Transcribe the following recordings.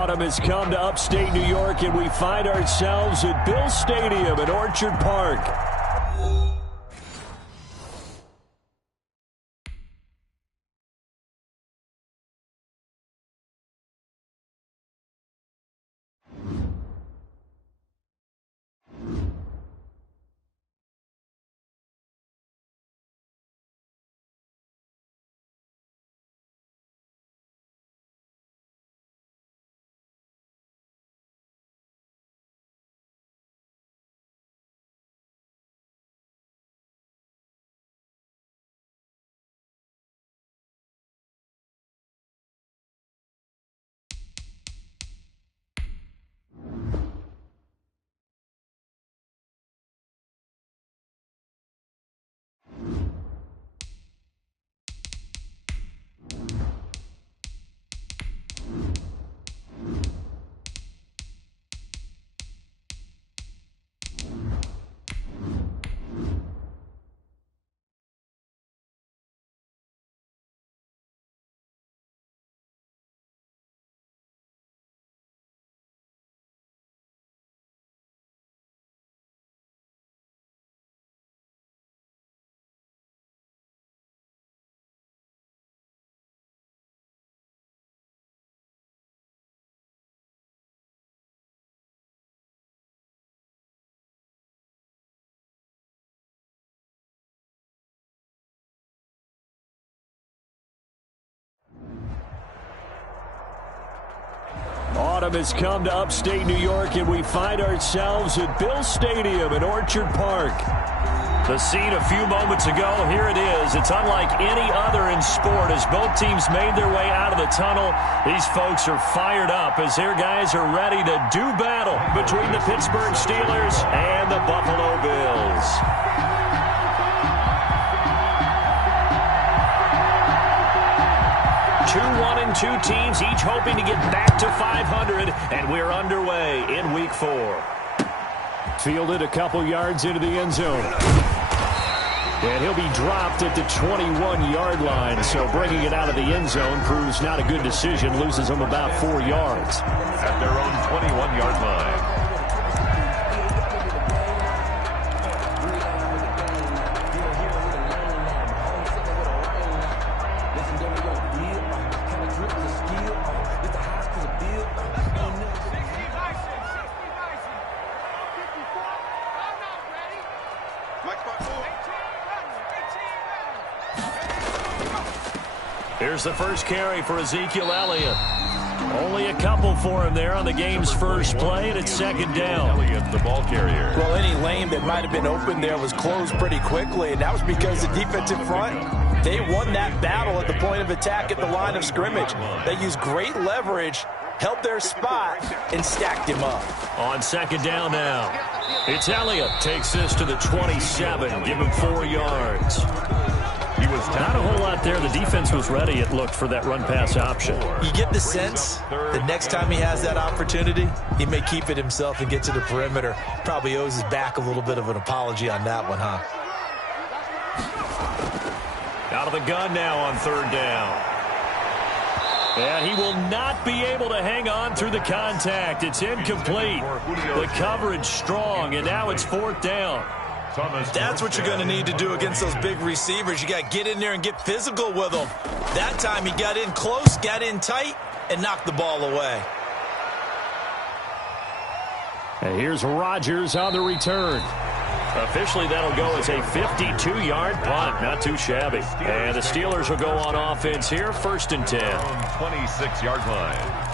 Autumn has come to upstate New York, and we find ourselves at Bill Stadium at Orchard Park. Autumn has come to upstate New York, and we find ourselves at Bill Stadium at Orchard Park. The scene a few moments ago, here it is. It's unlike any other in sport as both teams made their way out of the tunnel. These folks are fired up as their guys are ready to do battle between the Pittsburgh Steelers and the Buffalo Bills. Two 1-2 teams, each hoping to get back to 500, and we're underway in Week 4. Fielded a couple yards into the end zone. And he'll be dropped at the 21-yard line, so bringing it out of the end zone proves not a good decision, loses him about 4 yards. At their own 21-yard line. Here's the first carry for Ezekiel Elliott. Only a couple for him there on the game's first play, and it's second down. Elliott, the ball carrier. Well, any lane that might have been open there was closed pretty quickly, and that was because the defensive front, they won that battle at the point of attack at the line of scrimmage. They used great leverage, held their spot, and stacked him up. On second down now, it's Elliott. Takes this to the 27, give him 4 yards. Not a whole lot there. The defense was ready, it looked, for that run-pass option. You get the sense that next time he has that opportunity, he may keep it himself and get to the perimeter. Probably owes his back a little bit of an apology on that one, huh? Out of the gun now on third down. And he will not be able to hang on through the contact. It's incomplete. The coverage strong, and now it's fourth down. That's what you're going to need to do against those big receivers. You got to get in there and get physical with them. That time he got in close, got in tight, and knocked the ball away. And here's Rodgers on the return. Officially, that'll go as a 52-yard punt. Not too shabby. And the Steelers will go on offense here, first and 10. 26-yard line.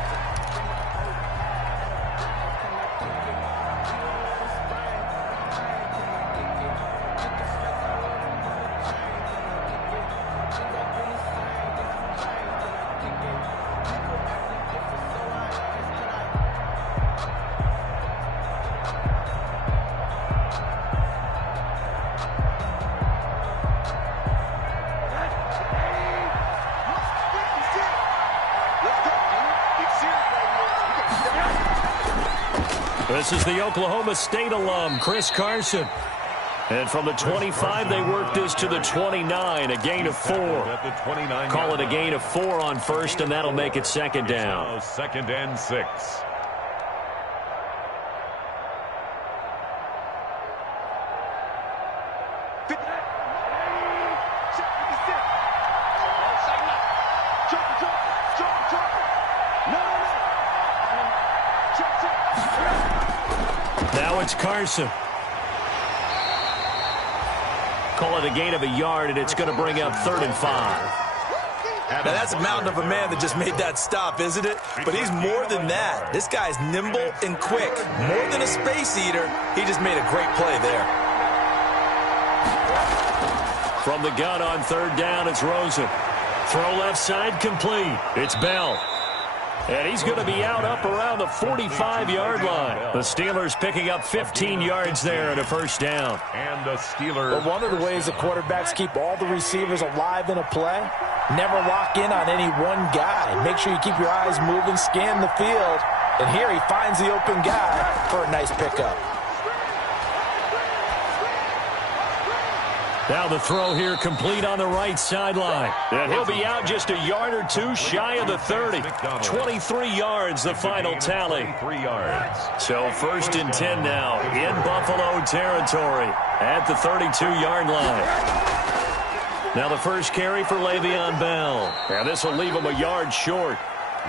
This is the Oklahoma State alum, Chris Carson. And from the 25, they work this to the 29, a gain of 4. Call it a gain of 4 on first, and that'll make it second down. Second and 6. Now it's Carson. Call it a gain of a yard, and it's going to bring up 3rd and 5. Now, that's a mountain of a man that just made that stop, isn't it? But he's more than that. This guy's nimble and quick. More than a space eater, he just made a great play there. From the gun on 3rd down, it's Rosen. Throw left side complete. It's Bell. And he's going to be out up around the 45-yard line. The Steelers picking up 15 yards there and a first down. And the Steelers. But one of the ways the quarterbacks keep all the receivers alive in a play, never lock in on any one guy. Make sure you keep your eyes moving, scan the field. And here he finds the open guy for a nice pickup. Now the throw here complete on the right sideline. And he'll be out just a yard or two shy of the 30. 23 yards, the final tally. 3 yards. So 1st and 10 now in Buffalo territory at the 32-yard line. Now the first carry for Le'Veon Bell. And this will leave him a yard short.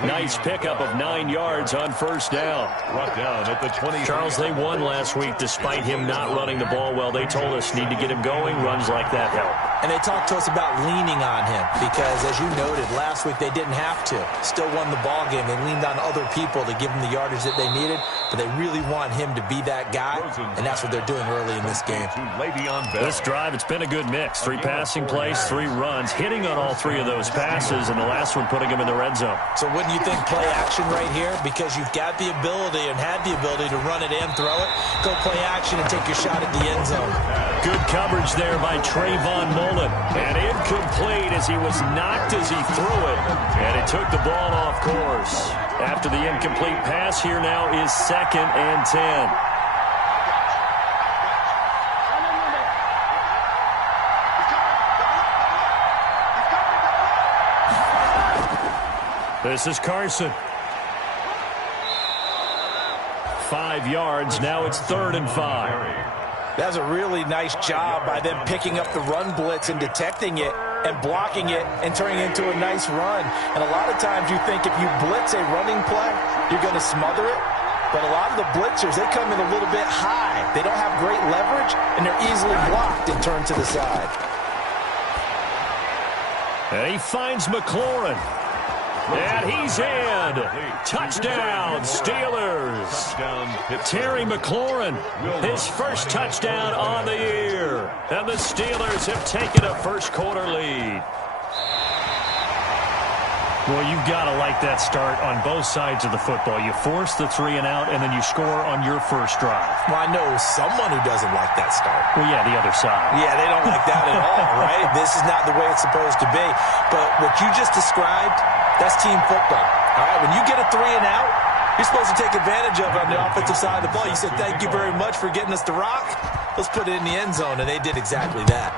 Nice pickup of 9 yards on first down. Brought down at the 20. Charles, they won last week despite him not running the ball well. They told us need to get him going. Runs like that help. And they talked to us about leaning on him because, as you noted, last week they didn't have to. Still won the ball game. They leaned on other people to give them the yardage that they needed, but they really want him to be that guy, and that's what they're doing early in this game. This drive, it's been a good mix. 3 passing plays, 3 runs, hitting on all 3 of those passes, and the last one putting him in the red zone. So wouldn't you think play action right here? Because you've got the ability and had the ability to run it and throw it. Go play action and take your shot at the end zone. Good coverage there by Trayvon Mullen. And incomplete as he was knocked as he threw it. And it took the ball off course. After the incomplete pass, here now is 2nd and 10. This is Carson. 5 yards. Now it's 3rd and 5. That's a really nice job by them picking up the run blitz and detecting it and blocking it and turning it into a nice run. And a lot of times you think if you blitz a running play, you're going to smother it. But a lot of the blitzers, they come in a little bit high. They don't have great leverage, and they're easily blocked and turned to the side. And he finds McLaurin. And he's in. Touchdown, Steelers. Terry McLaurin, his first touchdown on the year. And the Steelers have taken a first-quarter lead. Well, you've got to like that start on both sides of the football. You force the 3 and out, and then you score on your first drive. Well, I know someone who doesn't like that start. Well, yeah, the other side. Yeah, they don't like that at all, right? This is not the way it's supposed to be. But what you just described, that's team football. All right, when you get a 3 and out, you're supposed to take advantage of it on the offensive side of the ball. You said, thank you very much for getting us the rock. Let's put it in the end zone, and they did exactly that.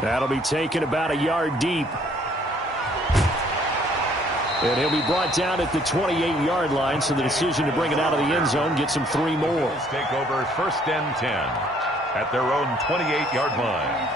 That'll be taken about a yard deep. And he'll be brought down at the 28-yard line, so the decision to bring it out of the end zone gets him 3 more. Let's take over 1st and 10 at their own 28-yard line.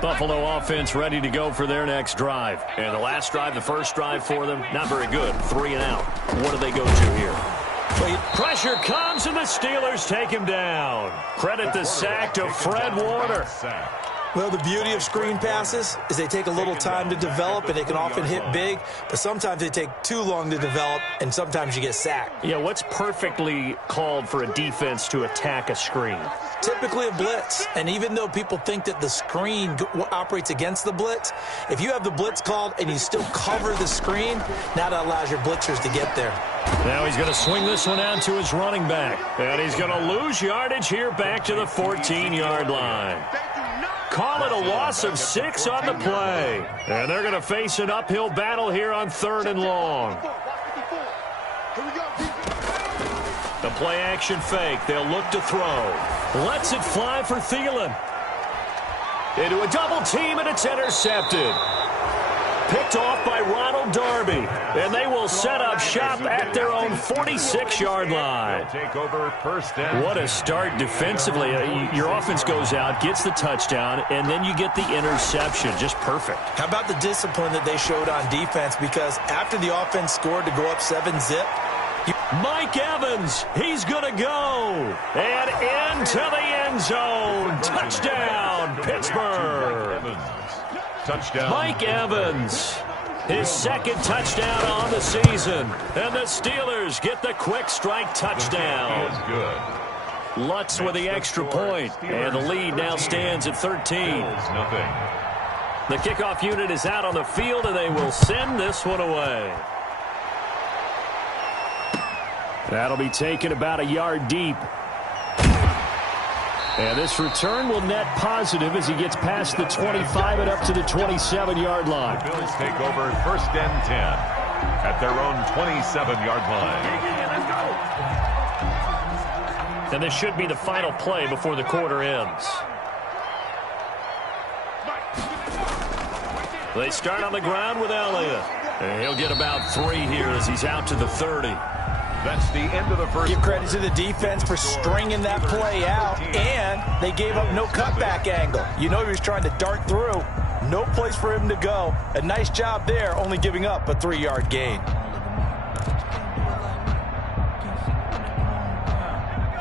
Buffalo offense ready to go for their next drive. And the last drive, the first drive for them, not very good. 3 and out. What do they go to here? Pressure comes, and the Steelers take him down. Credit the sack to Fred Warner. Well, the beauty of screen passes is they take a little time to develop, and they can often hit big, but sometimes they take too long to develop, and sometimes you get sacked. Yeah, what's perfectly called for a defense to attack a screen? typically a blitz. And even though people think that the screen operates against the blitz, if you have the blitz called and you still cover the screen, now that allows your blitzers to get there. Now he's going to swing this one out to his running back. And he's going to lose yardage here back to the 14-yard line. Call it a loss of 6 on the play. And they're going to face an uphill battle here on 3rd and long. The play-action fake. They'll look to throw. Lets it fly for Thielen. Into a double team, and it's intercepted. Picked off by Ronald Darby. And they will set up shop at their own 46-yard line. What a start defensively. Your offense goes out, gets the touchdown, and then you get the interception. Just perfect. How about the discipline that they showed on defense? Because after the offense scored to go up 7-zip, Mike Evans, he's going to go. And into the end zone. Touchdown, Pittsburgh. Touchdown. Mike Evans, his 2nd touchdown on the season. And the Steelers get the quick strike touchdown. Is good. Lutz with the extra point. And the lead now stands at 13. Nothing. The kickoff unit is out on the field, and they will send this one away. That'll be taken about a yard deep. And this return will net positive as he gets past the 25 and up to the 27-yard line. The Bills take over 1st and 10 at their own 27-yard line. And this should be the final play before the quarter ends. They start on the ground with Elliott. And he'll get about 3 here as he's out to the 30. That's the end of the first. Give credit to the defense for stringing that play out, and they gave up no cutback angle. You know he was trying to dart through. No place for him to go. A nice job there, only giving up a 3-yard gain.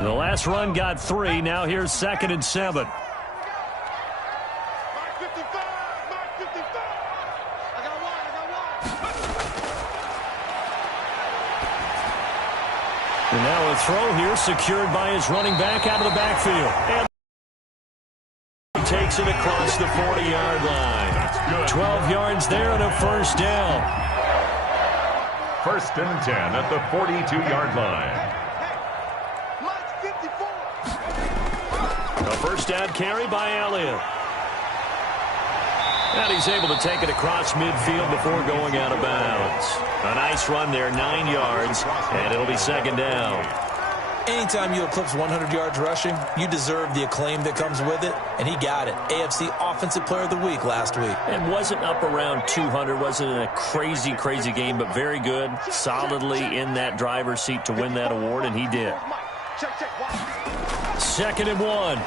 The last run got 3. Now here's 2nd and 7. And now a throw here secured by his running back out of the backfield. And he takes it across the 40-yard line. 12 yards there and a 1st down. 1st and 10 at the 42-yard line. A 1st down carry by Elliott. And he's able to take it across midfield before going out of bounds. A nice run there, 9 yards, and it'll be 2nd down. Anytime you eclipse 100 yards rushing, you deserve the acclaim that comes with it, and he got it. AFC Offensive Player of the Week last week. And wasn't up around 200, wasn't in a crazy, crazy game, but very good, solidly in that driver's seat to win that award, and he did. 2nd and 1.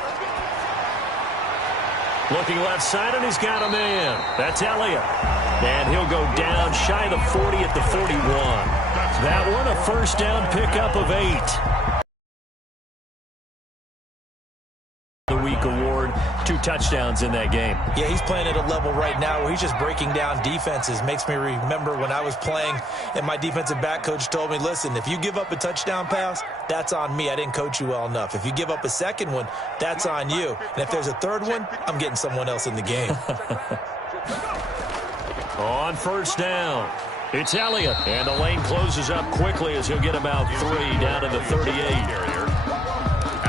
Looking left side, and he's got a man. That's Elliott. And he'll go down shy of the 40 at the 41. That one a 1st down pickup of 8. The week award, 2 touchdowns in that game. Yeah, he's playing at a level right now where he's just breaking down defenses. Makes me remember when I was playing and my defensive back coach told me, listen, if you give up a touchdown pass, that's on me. I didn't coach you well enough. If you give up a 2nd one, that's on you. And if there's a 3rd one, I'm getting someone else in the game. On 1st down, it's Elliott. And the lane closes up quickly as he'll get about 3 down to the 38.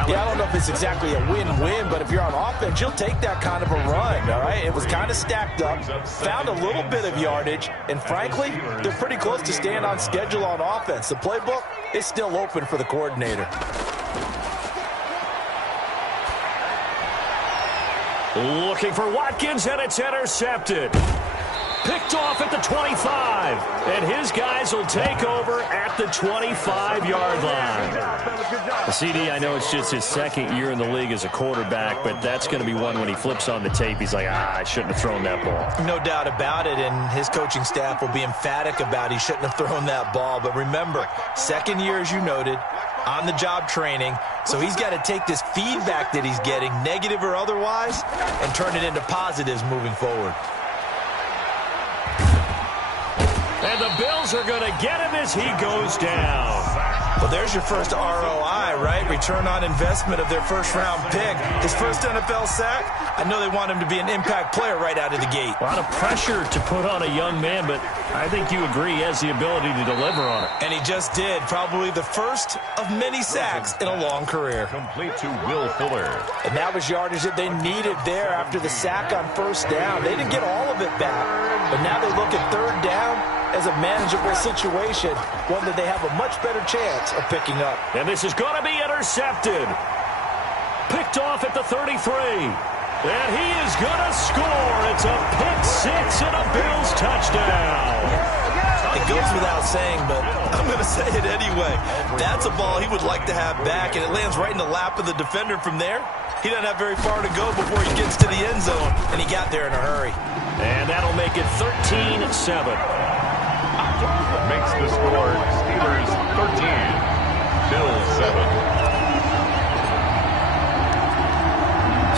Yeah, I don't know if it's exactly a win-win, but if you're on offense, you'll take that kind of a run, all right? It was kind of stacked up, found a little bit of yardage, and frankly, they're pretty close to staying on schedule on offense. The playbook is still open for the coordinator. Looking for Watkins, and it's intercepted. Picked off at the 25, and his guys will take over at the 25-yard line. CD, I know it's just his 2nd year in the league as a quarterback, but that's going to be one when he flips on the tape, he's like, I shouldn't have thrown that ball. No doubt about it, and his coaching staff will be emphatic about he shouldn't have thrown that ball. But remember, 2nd year, as you noted, on-the-job training, so he's got to take this feedback that he's getting, negative or otherwise, and turn it into positives moving forward. And the Bills are going to get him as he goes down. Well, there's your first ROI, right? Return on investment of their first-round pick. His first NFL sack, I know they want him to be an impact player right out of the gate. A lot of pressure to put on a young man, but I think you agree he has the ability to deliver on it. And he just did. Probably the first of many sacks in a long career. Complete to Will Fuller. And that was yardage that they needed there after the sack on first down. They didn't get all of it back, but now they look at third down as a manageable situation, one that they have a much better chance of picking up. And this is going to be intercepted. Picked off at the 33. And he is going to score. It's a pick six and a Bills touchdown. It goes without saying, but I'm going to say it anyway. That's a ball he would like to have back, and it lands right in the lap of the defender from there. He doesn't have very far to go before he gets to the end zone, and he got there in a hurry. And that'll make it 13-7. Makes the score Steelers 13, Bills 7.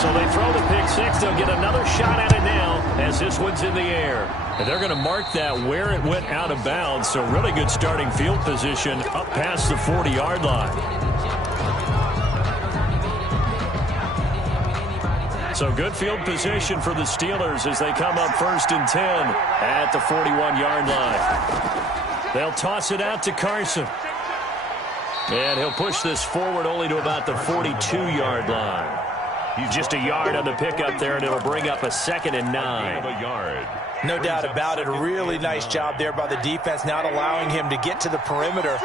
So they throw the pick six. They'll get another shot at it now as this one's in the air. And they're going to mark that where it went out of bounds. So really good starting field position up past the 40-yard line. So good field position for the Steelers as they come up 1st and 10 at the 41-yard line. They'll toss it out to Carson. And he'll push this forward only to about the 42-yard line. He's just a yard on the pickup there, and it'll bring up a 2nd and 9. No doubt about it. A really nice job there by the defense, not allowing him to get to the perimeter.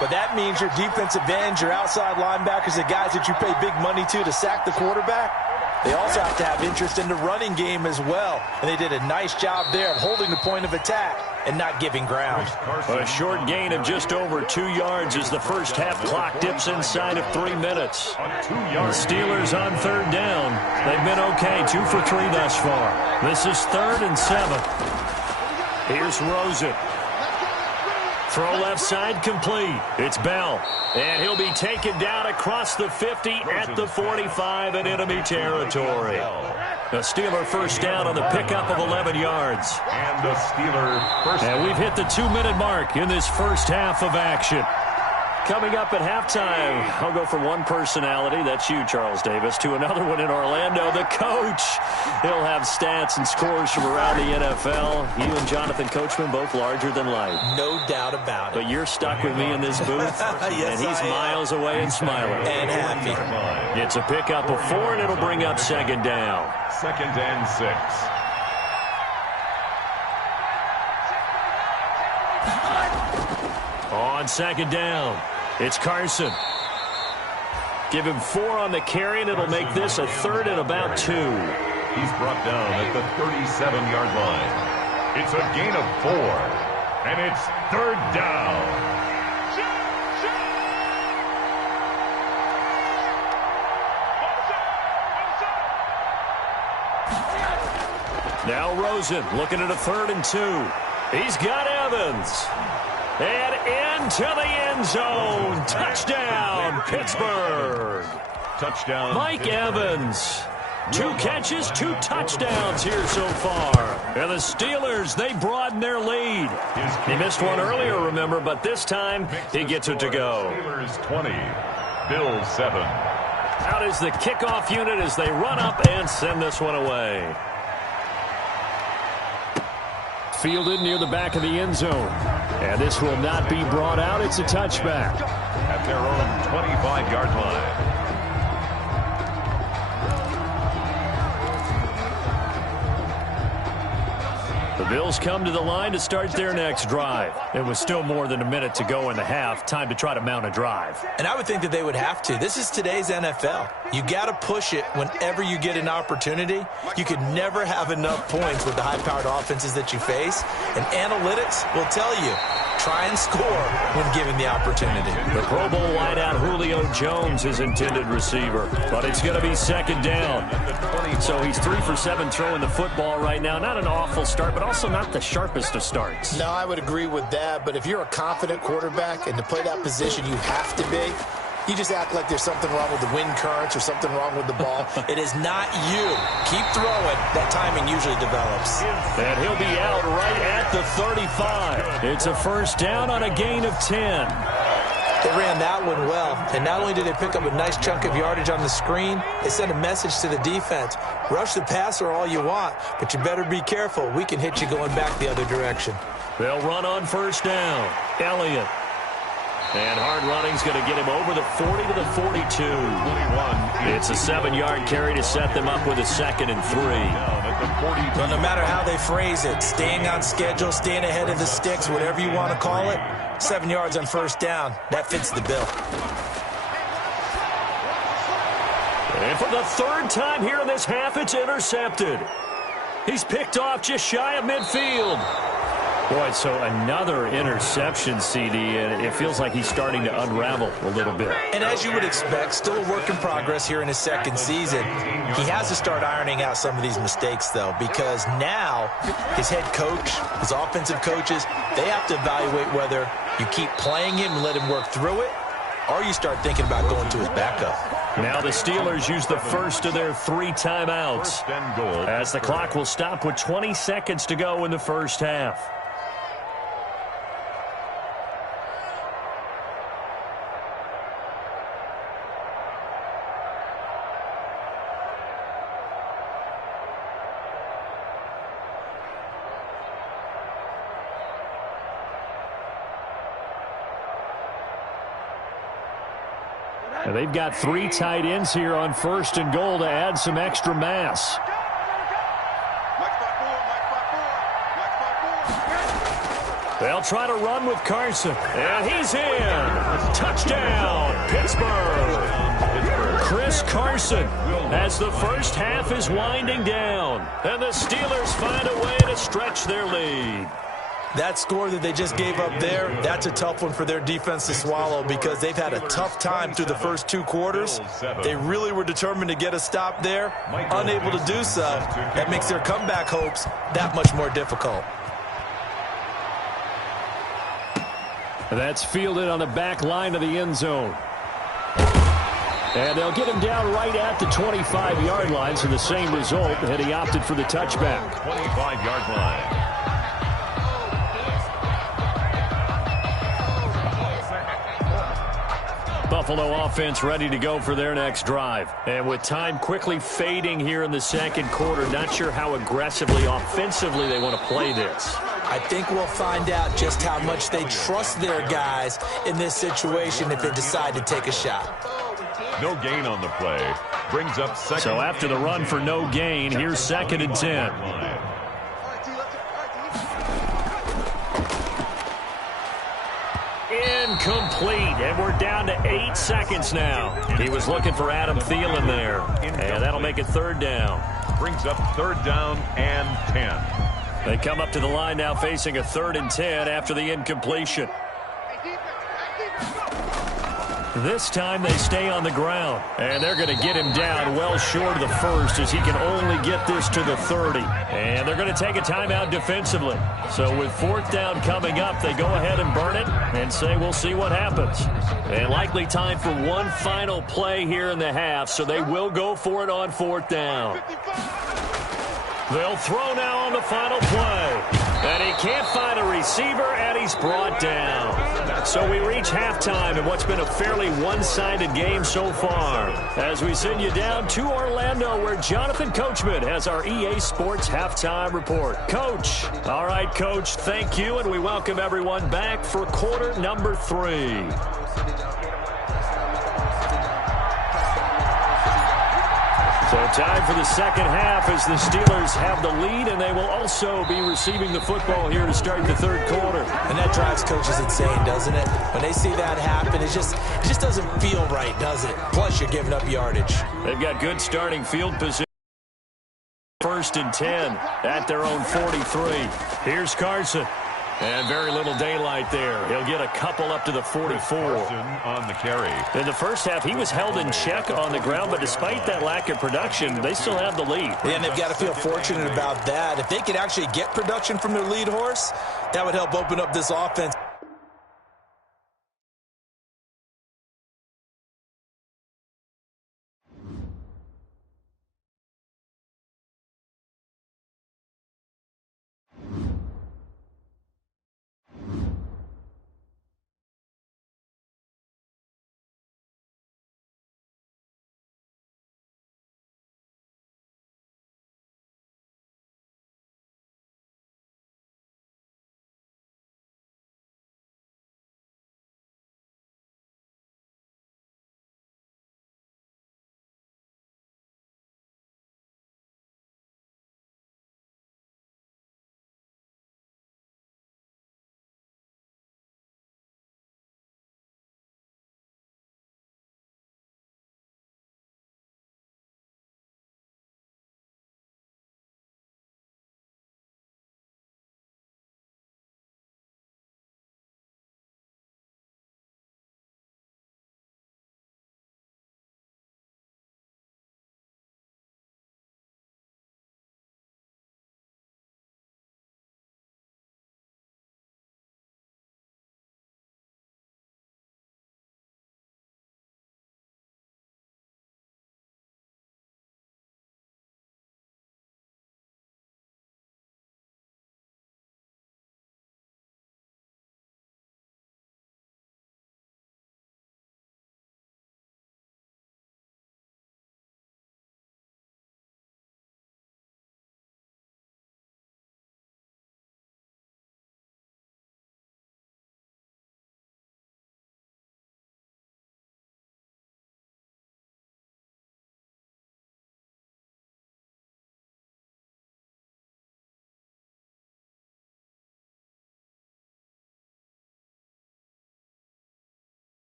But that means your defensive ends, your outside linebackers, the guys that you pay big money to sack the quarterback, they also have to have interest in the running game as well. And they did a nice job there of holding the point of attack and not giving ground. A short gain of just over 2 yards as the first half clock dips inside of 3 minutes. The Steelers on 3rd down. They've been okay, 2 for 3 thus far. This is 3rd and 7. Here's Rosen. Throw left side complete. It's Bell. And he'll be taken down across the 50 at the 45 in enemy territory. A Steeler first down on the pickup of 11 yards. And the Steeler first. And we've hit the 2-minute mark in this first half of action. Coming up at halftime, I'll go from one personality, that's you, Charles Davis, to another one in Orlando, the coach. He'll have stats and scores from around the NFL. You and Jonathan Coachman, both larger than life. No doubt about it. But you're stuck with me in this booth, yes, and he's miles away and smiling. And happy. It's a pickup of 4, and it'll bring up 2nd down. 2nd and 6. On 2nd down, it's Carson. Give him 4 on the carry, and it'll make this a 3rd and about 2. He's brought down at the 37-yard line. It's a gain of 4, and it's 3rd down. Now Rosen looking at a 3rd and 2. He's got Evans. And into the end zone. Touchdown, Pittsburgh. Touchdown. Mike Evans. 2 catches, 2 touchdowns here so far. And the Steelers, they broaden their lead. He missed one earlier, remember, but this time he gets it to go. Steelers 20, Bills 7. Out is the kickoff unit as they run up and send this one away. Fielded near the back of the end zone. And this will not be brought out. It's a touchback. At their own 25-yard line. The Bills come to the line to start their next drive. It was still more than a minute to go in the half. Time to try to mount a drive. And I would think that they would have to. This is today's NFL. You got to push it whenever you get an opportunity. You could never have enough points with the high-powered offenses that you face. And analytics will tell you, try and score when given the opportunity. The Pro Bowl wideout Julio Jones is intended receiver. But it's going to be 2nd down. So he's 3 for 7 throwing the football right now. Not an awful start, but also not the sharpest of starts. No, I would agree with that. But if you're a confident quarterback and to play that position you have to be, you just act like there's something wrong with the wind currents or something wrong with the ball. It is not you. Keep throwing. That timing usually develops. And he'll be out right at the 35. It's a first down on a gain of 10. They ran that one well, and not only did they pick up a nice chunk of yardage on the screen, they sent a message to the defense. Rush the passer all you want, but you better be careful. We can hit you going back the other direction. They'll run on first down. Elliott. And hard running's going to get him over the 40 to the 42. 21. It's a 7-yard carry to set them up with a 2nd and 3. Well, no matter how they phrase it, staying on schedule, staying ahead of the sticks, whatever you want to call it, 7 yards on first down, that fits the bill. And for the 3rd time here in this half, it's intercepted. He's picked off just shy of midfield. Boy, so another interception, CD, and it feels like he's starting to unravel a little bit. And as you would expect, still a work in progress here in his 2nd season. He has to start ironing out some of these mistakes, though, because now his head coach, his offensive coaches, they have to evaluate whether you keep playing him and let him work through it, or you start thinking about going to his backup. Now the Steelers use the first of their 3 timeouts as the clock will stop with 20 seconds to go in the first half. And they've got 3 tight ends here on 1st and goal to add some extra mass. They'll try to run with Carson. And he's in. Touchdown, Pittsburgh. Chris Carson as the first half is winding down. And the Steelers find a way to stretch their lead. That score that they just gave up there, that's a tough one for their defense to swallow because they've had a tough time through the first 2 quarters. They really were determined to get a stop there, unable to do so. That makes their comeback hopes that much more difficult. That's fielded on the back line of the end zone. And they'll get him down right at the 25-yard line, so the same result had he opted for the touchback. 25-yard line. Buffalo offense ready to go for their next drive. And with time quickly fading here in the 2nd quarter, not sure how aggressively, offensively they want to play this. I think we'll find out just how much they trust their guys in this situation if they decide to take a shot. No gain on the play. Brings up 2nd. So after the run for no gain, here's 2nd and 10. Incomplete, and we're down to 8 seconds now. He was looking for Adam Thielen there, and that'll make it 3rd down. Brings up 3rd down and 10. They come up to the line now facing a 3rd and 10 after the incompletion. This time they stay on the ground, and they're going to get him down well short of the 1st as he can only get this to the 30. And they're going to take a timeout defensively. So with 4th down coming up, they go ahead and burn it and say we'll see what happens. And likely time for one final play here in the half, so they will go for it on 4th down. They'll throw now on the final play. And he can't find a receiver, and he's brought down. So we reach halftime in what's been a fairly one-sided game so far. As we send you down to Orlando, where Jonathan Coachman has our EA Sports Halftime Report. Coach. All right, Coach, thank you, and we welcome everyone back for quarter number 3. So time for the 2nd half as the Steelers have the lead, and they will also be receiving the football here to start the 3rd quarter. And that drives coaches insane, doesn't it? When they see that happen, it just doesn't feel right, does it? Plus, you're giving up yardage. They've got good starting field position. 1st and 10 at their own 43. Here's Carson. And very little daylight there. He'll get a couple up to the 44. On the carry. In the first half, he was held in check on the ground, but despite that lack of production, they still have the lead. Yeah, and they've got to feel fortunate about that. If they could actually get production from their lead horse, that would help open up this offense